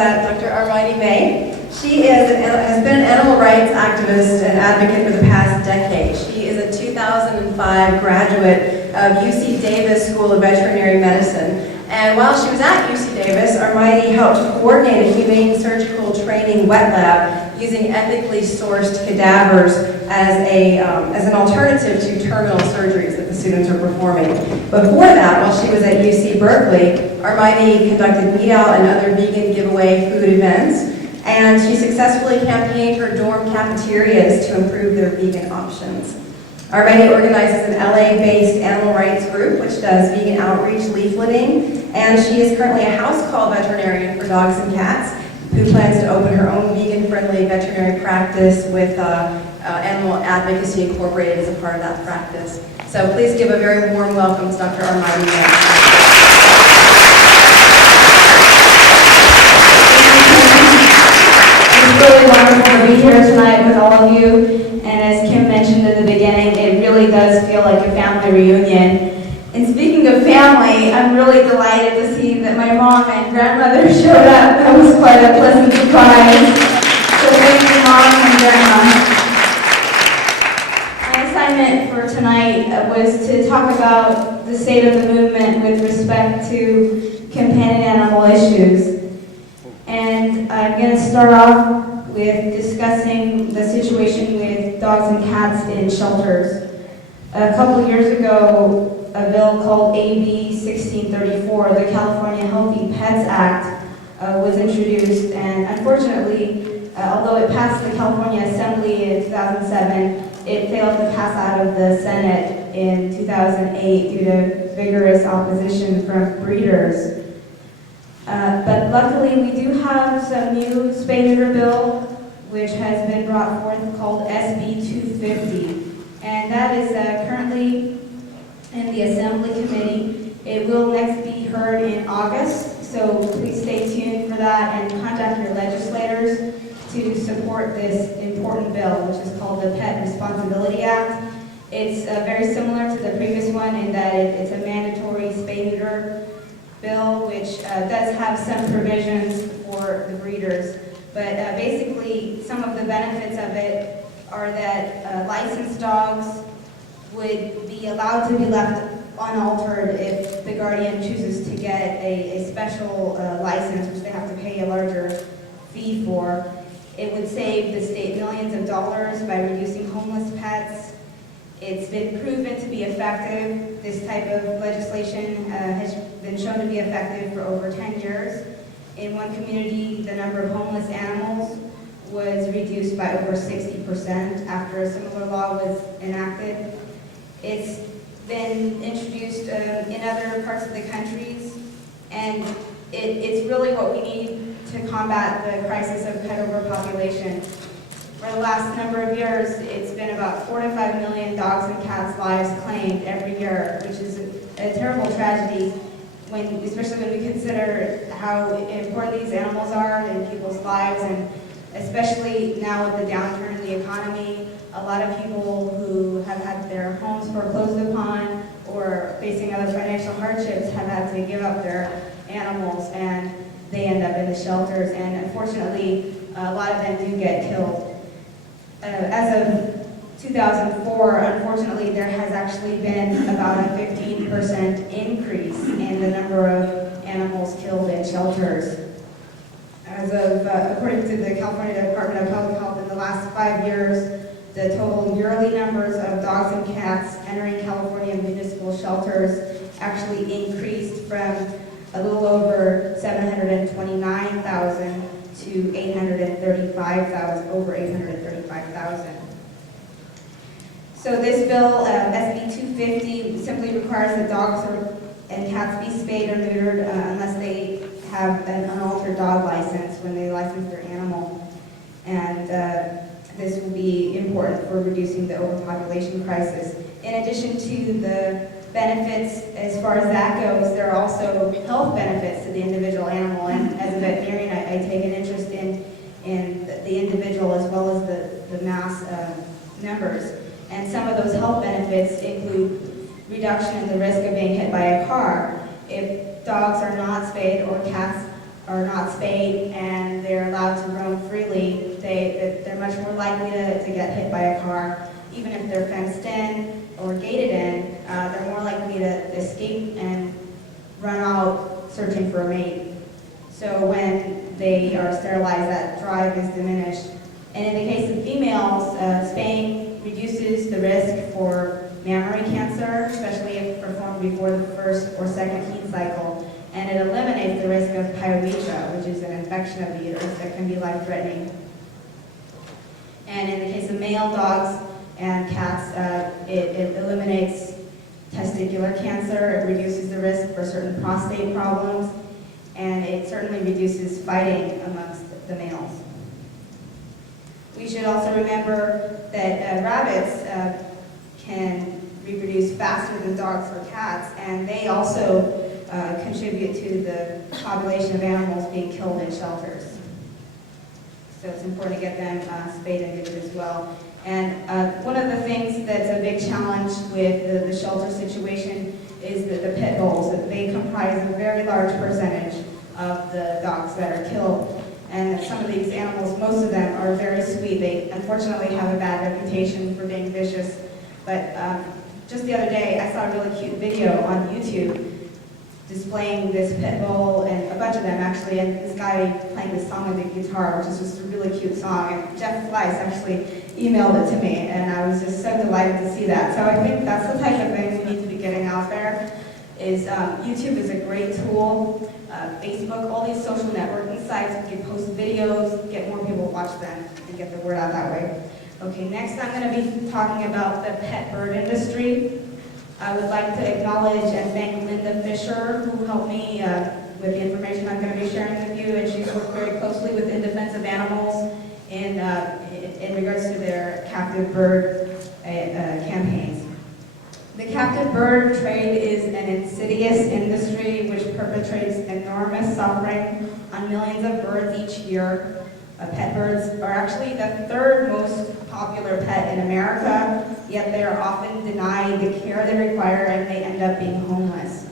Dr. Armaiti May. She has been an animal rights activist and advocate for the past decade. She is a 2005 graduate of UC Davis School of Veterinary Medicine. And while she was at UC Davis, Armaiti helped coordinate a humane surgical training wet lab using ethically sourced cadavers as an alternative to terminal surgeries that the students are performing. Before that, while she was at UC Berkeley, Armaiti conducted meat out and other vegan giveaway food events, and she successfully campaigned her dorm cafeterias to improve their vegan options. Armaiti organizes an LA-based animal rights group which does vegan outreach leafleting, and she is currently a house call veterinarian for dogs and cats who plans to open her own vegan-friendly veterinary practice with animal advocacy incorporated as a part of that practice. So please give a very warm welcome to Dr. Armaiti May. It's really wonderful to be here tonight with all of you, and as Kim mentioned in the beginning, it really does feel like a family reunion. And speaking of family, I'm really delighted to see that my mom and grandmother showed up. That was quite a pleasant surprise. So thank you, Mom and Grandma. My assignment for tonight was to talk about the state of the movement with respect to companion animal issues. And I'm going to start off with discussing the situation with dogs and cats in shelters. A couple years ago, a bill called AB 1634, the California Healthy Pets Act, was introduced, and unfortunately, although it passed the California Assembly in 2007, it failed to pass out of the Senate in 2008 due to vigorous opposition from breeders. But luckily, we do have some new spay-neuter bill, which has been brought forth called SB 250, and that is currently in the Assembly Committee. It will next be heard in August, so please stay tuned for that and contact your legislators to support this important bill, which is called the Pet Responsibility Act. It's very similar to the previous one in that it's a mandatory spay-neuter bill, which does have some provisions for the breeders. But basically, some of the benefits of it are that licensed dogs would be allowed to be left unaltered if the guardian chooses to get a special license, which they have to pay a larger fee for. It would save the state millions of dollars by reducing homeless pets. It's been proven to be effective. This type of legislation has been shown to be effective for over 10 years. In one community, the number of homeless animals was reduced by over 60% after a similar law was enacted. It's been introduced in other parts of the countries, and it's really what we need to combat the crisis of pet overpopulation. For the last number of years, it's been about 4 to 5 million dogs and cats' lives claimed every year, which is a terrible tragedy, especially when we consider how important these animals are in people's lives, and especially now with the downturn in the economy. A lot of people who have had their homes foreclosed upon or facing other financial hardships have had to give up their animals, and they end up in the shelters, and unfortunately, a lot of them do get killed. As of 2004, unfortunately, there has actually been about a 15% increase in the number of animals killed in shelters. As of, according to the California Department of Public Health, in the last 5 years, the total yearly numbers of dogs and cats entering California municipal shelters actually increased from a little over 729,000 to 835,000, over 835,000. So this bill, SB 250, simply requires that dogs and cats be spayed or neutered unless they have an unaltered dog license when they license their animal. And this will be important for reducing the overpopulation crisis. In addition to the benefits, as far as that goes, there are also health benefits to the individual animal. And as a veterinarian, I take an interest in the individual as well as the mass numbers. And some of those health benefits include reduction in the risk of being hit by a car. If dogs are not spayed or cats are not spayed and they're allowed to roam freely, they're much more likely to get hit by a car. Even if they're fenced in or gated in, they're more likely to escape and run out searching for a mate. So when they are sterilized, that drive is diminished. And in the case of females, spaying reduces the risk for mammary cancer, especially if performed before the first or second heat cycle. And it eliminates the risk of pyometra, which is an infection of the uterus that can be life-threatening. And in the case of male dogs and cats, it eliminates testicular cancer, it reduces the risk for certain prostate problems, and it certainly reduces fighting amongst the males. We should also remember that rabbits can reproduce faster than dogs or cats, and they also contribute to the population of animals being killed in shelters. So it's important to get them spayed and neutered as well. And one of the things that's a big challenge with the shelter situation is the pit bulls. They comprise a very large percentage of the dogs that are killed. And some of these animals, most of them are very sweet. They unfortunately have a bad reputation for being vicious. But just the other day, I saw a really cute video on YouTube displaying this pit bull and a bunch of them actually, and this guy playing this song on the guitar, which is just a really cute song. And Jeff Fleiss actually emailed it to me, and I was just so delighted to see that. So I think that's the type of thing we need to be getting out there. Is YouTube is a great tool. Facebook, all these social networking sites, we can post videos, get more people to watch them, and get the word out that way. Okay, next I'm going to be talking about the pet bird industry. I would like to acknowledge and thank Linda Fisher, who helped me with the information I'm going to be sharing with you, and she's worked very closely with In Defense of Animals in regards to their captive bird campaigns. The captive bird trade is an insidious industry which perpetrates enormous suffering on millions of birds each year. Pet birds are actually the third most popular pet in America, yet they are often denied the care they require and they end up being homeless.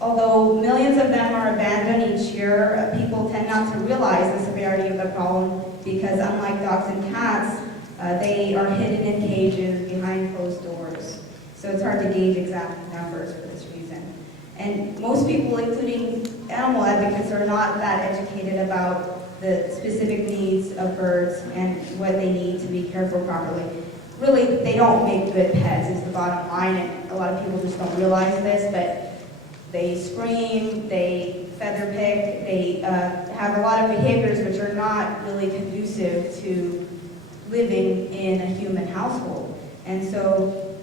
Although millions of them are abandoned each year, people tend not to realize the severity of the problem because unlike dogs and cats, they are hidden in cages behind closed doors. So it's hard to gauge exact numbers for this reason. And most people, including animal advocates, are not that educated about the specific needs of birds and what they need to be cared for properly. Really, they don't make good pets is the bottom line, and a lot of people just don't realize this, but they scream, they feather pick, they have a lot of behaviors which are not really conducive to living in a human household. And so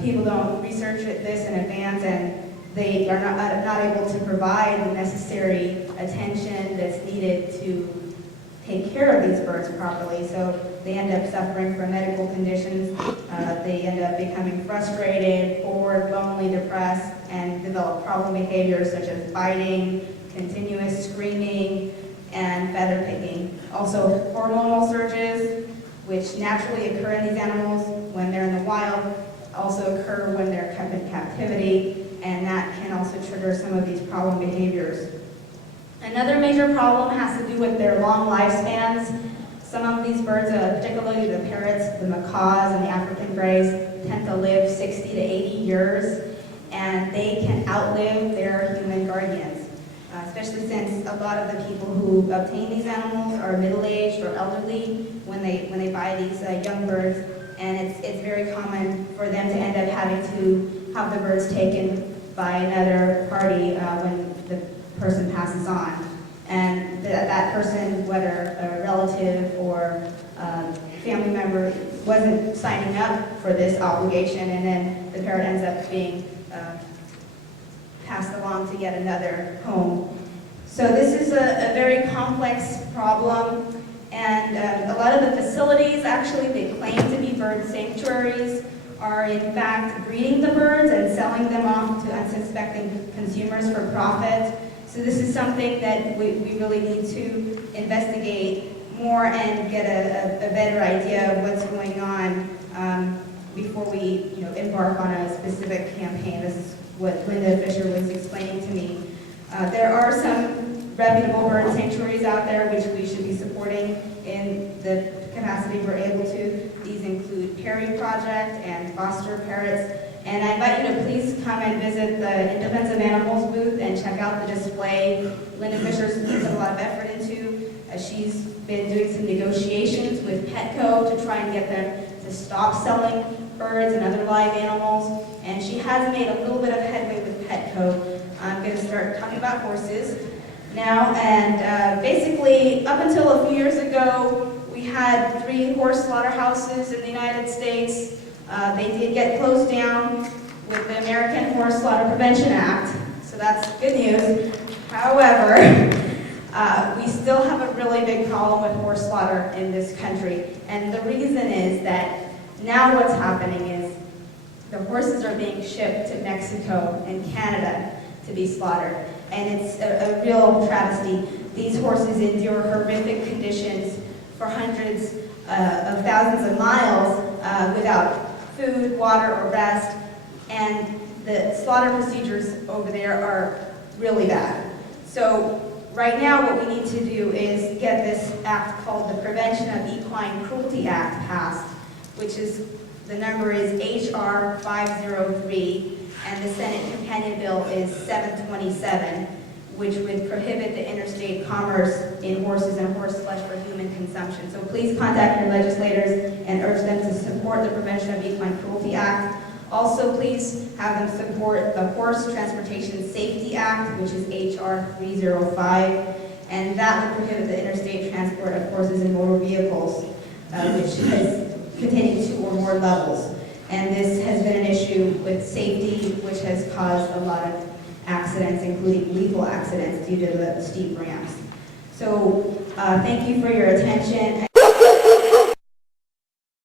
people don't research this in advance, and they are not able to provide the necessary attention that's needed to take care of these birds properly. So they end up suffering from medical conditions. They end up becoming frustrated, bored, lonely, depressed, and develop problem behaviors such as biting, continuous screaming, and feather picking. Also, hormonal surges, which naturally occur in these animals when they're in the wild, also occur when they're kept in captivity, and that can also trigger some of these problem behaviors. Another major problem has to do with their long lifespans. Some of these birds, particularly the parrots, the macaws, and the African greys, tend to live 60 to 80 years, and they can outlive their human guardians, especially since a lot of the people who obtain these animals are middle-aged or elderly when they buy these young birds, and it's very common for them to end up having to have the birds taken by another party when the person passes on. And that person, whether a relative or family member, wasn't signing up for this obligation, and then the parrot ends up being passed along to yet another home. So this is a very complex problem, and a lot of the facilities, actually, they claim to be bird sanctuaries, are in fact breeding the birds and selling them off to unsuspecting consumers for profit. So this is something that we really need to investigate more and get a better idea of what's going on before we embark on a specific campaign. This is what Linda Fisher was explaining to me. There are some reputable bird sanctuaries out there, which we should be supporting in the capacity we're able to. These include Perry Project and Foster Parrots. And I invite you to please come and visit the In Defense of Animals booth and check out the display. Linda Fisher's put a lot of effort into. She's been doing some negotiations with Petco to try and get them to stop selling birds and other live animals. And she has made a little bit of headway with Petco. I'm going to start talking about horses now. And basically, up until a few years ago, we had 3 horse slaughterhouses in the United States. They did get closed down with the American Horse Slaughter Prevention Act, so that's good news. However, we still have a really big problem with horse slaughter in this country, and the reason is that now what's happening is the horses are being shipped to Mexico and Canada to be slaughtered, and it's a real travesty. These horses endure horrific conditions for hundreds of thousands of miles without food, water, or rest, and the slaughter procedures over there are really bad. So right now what we need to do is get this act called the Prevention of Equine Cruelty Act passed, which is, the number is H.R. 503, and the Senate companion bill is 727, which would prohibit the interstate commerce in horses and horse flesh for human consumption. So please contact your legislators and urge them to support the Prevention of Equine Cruelty Act. Also, please have them support the Horse Transportation Safety Act, which is H.R. 305, and that would prohibit the interstate transport of horses and motor vehicles, which is containing 2 or more levels. And this has been an issue with safety, which has caused a lot of accidents, including lethal accidents due to the steep ramps. So thank you for your attention.